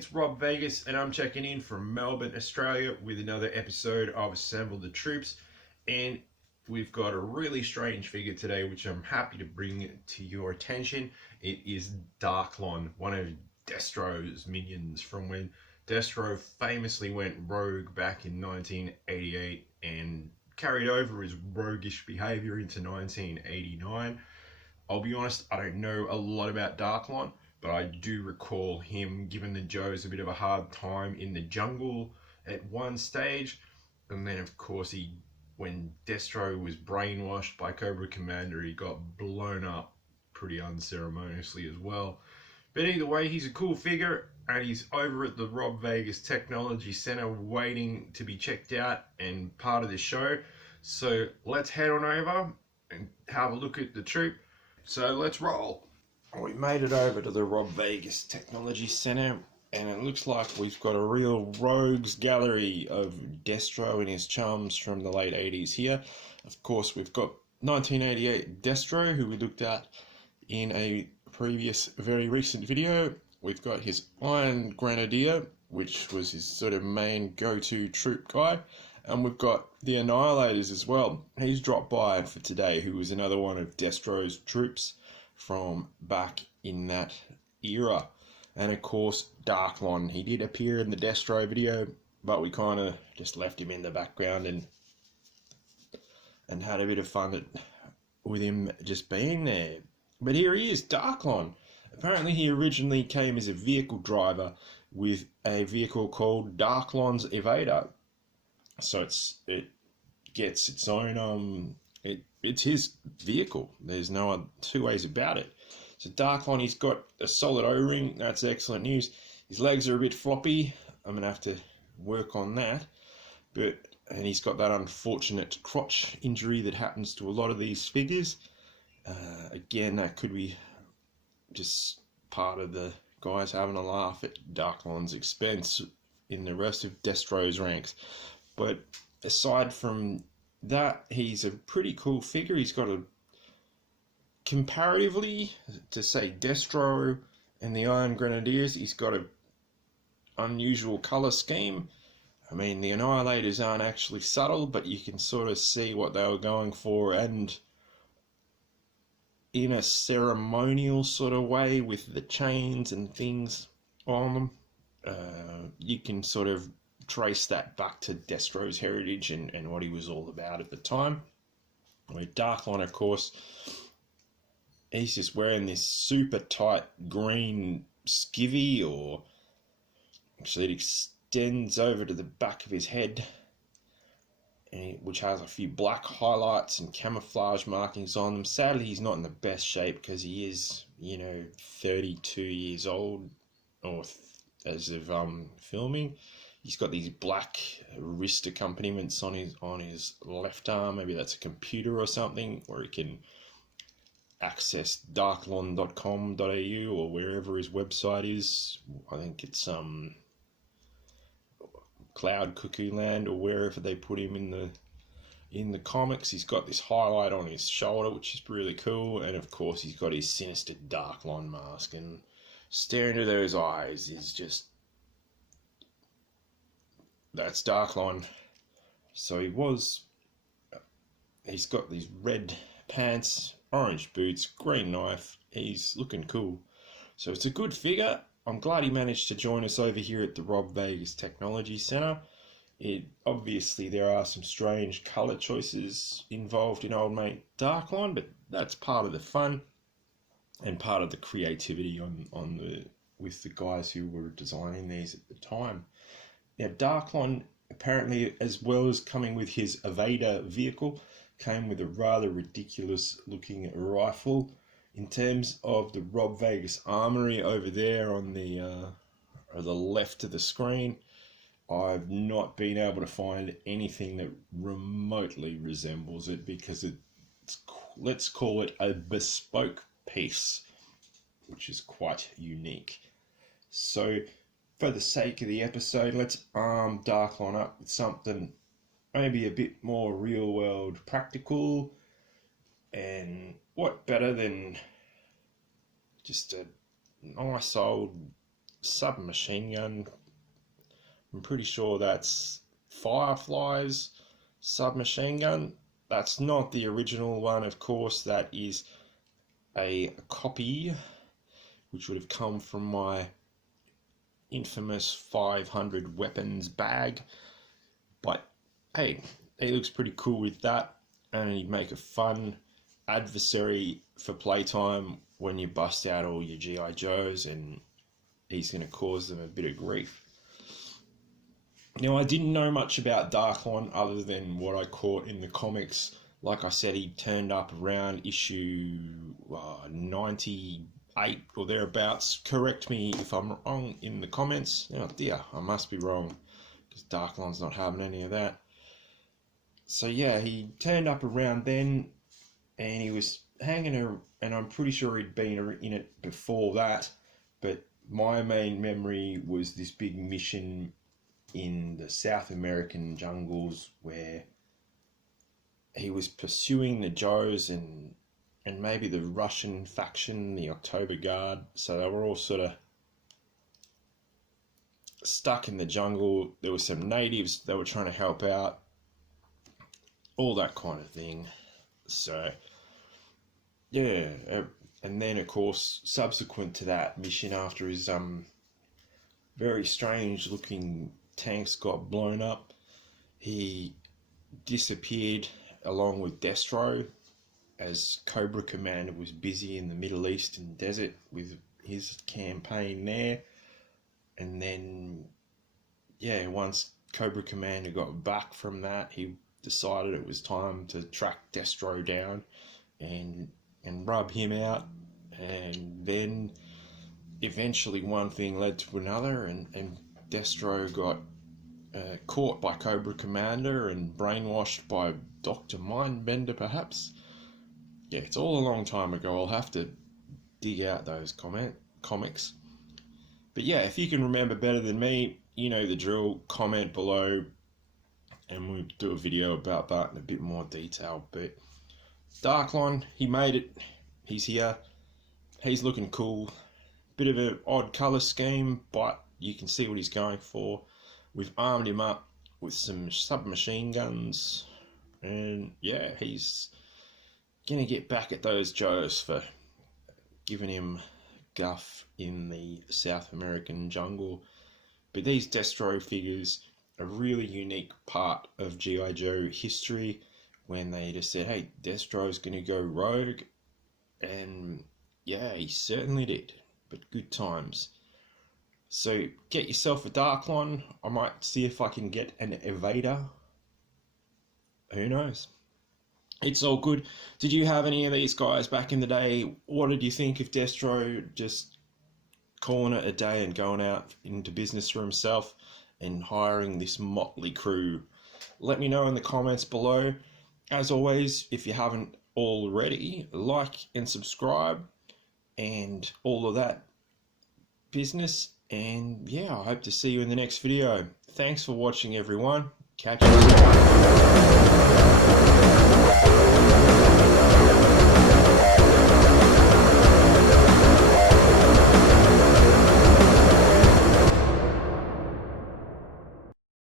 it's Rob Vegas, and I'm checking in from Melbourne, Australia, with another episode of Assemble the Troops. And we've got a really strange figure today, which I'm happy to bring to your attention. It is Darklon, one of Destro's minions from when Destro famously went rogue back in 1988 and carried over his roguish behavior into 1989. I'll be honest, I don't know a lot about Darklon, but I do recall him giving the Joes a bit of a hard time in the jungle at one stage. And then, of course, when Destro was brainwashed by Cobra Commander, he got blown up pretty unceremoniously as well. But either way, he's a cool figure, and he's over at the Rob Vegas Technology Center waiting to be checked out and part of the show. So let's head on over and have a look at the troop. So let's roll. We made it over to the Rob Vegas Technology Center, and it looks like we've got a real rogues gallery of Destro and his chums from the late 80s here. Of course, we've got 1988 Destro, who we looked at in a previous, very recent video. We've got his Iron Grenadier, which was his sort of main go-to troop guy. And we've got the Annihilators as well. He's dropped by for today, who was another one of Destro's troops from back in that era. And of course, Darklon. He did appear in the Destro video, but we kind of just left him in the background and had a bit of fun with him just being there. But here he is, Darklon. Apparently he originally came as a vehicle driver with a vehicle called Darklon's Evader. So it gets its own, it's his vehicle. There's no two ways about it. So Darklon, he's got a solid O-ring. That's excellent news. His legs are a bit floppy. I'm going to have to work on that. And he's got that unfortunate crotch injury that happens to a lot of these figures. Again, that could be just part of the guys having a laugh at Darklon's expense in the rest of Destro's ranks. But aside from that, he's a pretty cool figure. He's got a, comparatively to say Destro and the Iron Grenadiers, he's got a unusual color scheme. I mean, the Annihilators aren't actually subtle, but you can sort of see what they were going for, and in a ceremonial sort of way with the chains and things on them, you can sort of trace that back to Destro's heritage and what he was all about at the time. With Darklon, of course, he's just wearing this super tight green skivvy, or actually it extends over to the back of his head, which has a few black highlights and camouflage markings on them. Sadly, he's not in the best shape because he is, 32 years old, or as of filming. He's got these black wrist accompaniments on his left arm. Maybe that's a computer or something, where he can access darklon.com.au or wherever his website is. I think it's Cloud Cuckoo Land or wherever they put him in the comics. He's got this highlight on his shoulder, which is really cool, and of course he's got his sinister Darklon mask, and staring into those eyes is just, that's Darklon. So he's got these red pants, orange boots, green knife. He's looking cool. So it's a good figure. I'm glad he managed to join us over here at the Rob Vegas Technology Center. Obviously there are some strange color choices involved in old mate Darklon, but that's part of the fun and part of the creativity with the guys who were designing these at the time. Now, Darklon, apparently, as well as coming with his Evader vehicle, came with a rather ridiculous looking rifle. In terms of the Rob Vegas Armory over there on the left of the screen, I've not been able to find anything that remotely resembles it, because let's call it a bespoke piece, which is quite unique. So, for the sake of the episode, let's arm Darklon up with something maybe a bit more real world practical, and what better than just a nice old submachine gun. I'm pretty sure that's Firefly's submachine gun. That's not the original one, of course. That is a copy, which would have come from my infamous 500 weapons bag. But hey, he looks pretty cool with that, and he'd make a fun adversary for playtime when you bust out all your G.I. Joes, and he's going to cause them a bit of grief. Now, I didn't know much about Darklon other than what I caught in the comics. Like I said, he turned up around issue 98 or thereabouts. Correct me if I'm wrong in the comments. Oh dear, I must be wrong, because Darklon's not having any of that. So yeah, he turned up around then, and he was hanging, and I'm pretty sure he'd been in it before that, but my main memory was this big mission in the South American jungles where he was pursuing the Joes and maybe the Russian faction, the October Guard. So they were all sort of stuck in the jungle. There were some natives that were trying to help out, all that kind of thing. So yeah, and then of course subsequent to that mission, after his very strange looking tanks got blown up, he disappeared along with Destro, as Cobra Commander was busy in the Middle Eastern desert with his campaign there. And then yeah, once Cobra Commander got back from that, he decided it was time to track Destro down and rub him out. And then eventually one thing led to another, and Destro got caught by Cobra Commander and brainwashed by Dr. Mindbender, perhaps. Yeah, it's all a long time ago. I'll have to dig out those comics. But yeah, if you can remember better than me, you know the drill. Comment below and we'll do a video about that in a bit more detail. But Darklon, he made it. He's here. He's looking cool. Bit of an odd colour scheme, but you can see what he's going for. We've armed him up with some submachine guns, and yeah, he's gonna get back at those Joes for giving him guff in the South American jungle. But these Destro figures are a really unique part of G.I. Joe history, when they just said, hey, Destro's gonna go rogue, and yeah, he certainly did. But good times. So get yourself a Darklon. I might see if I can get an Evader. Who knows? It's all good. Did you have any of these guys back in the day? What did you think of Destro just calling it a day and going out into business for himself and hiring this motley crew? Let me know in the comments below. As always, if you haven't already, like and subscribe and all of that business. And yeah, I hope to see you in the next video. Thanks for watching, everyone. Catch you soon.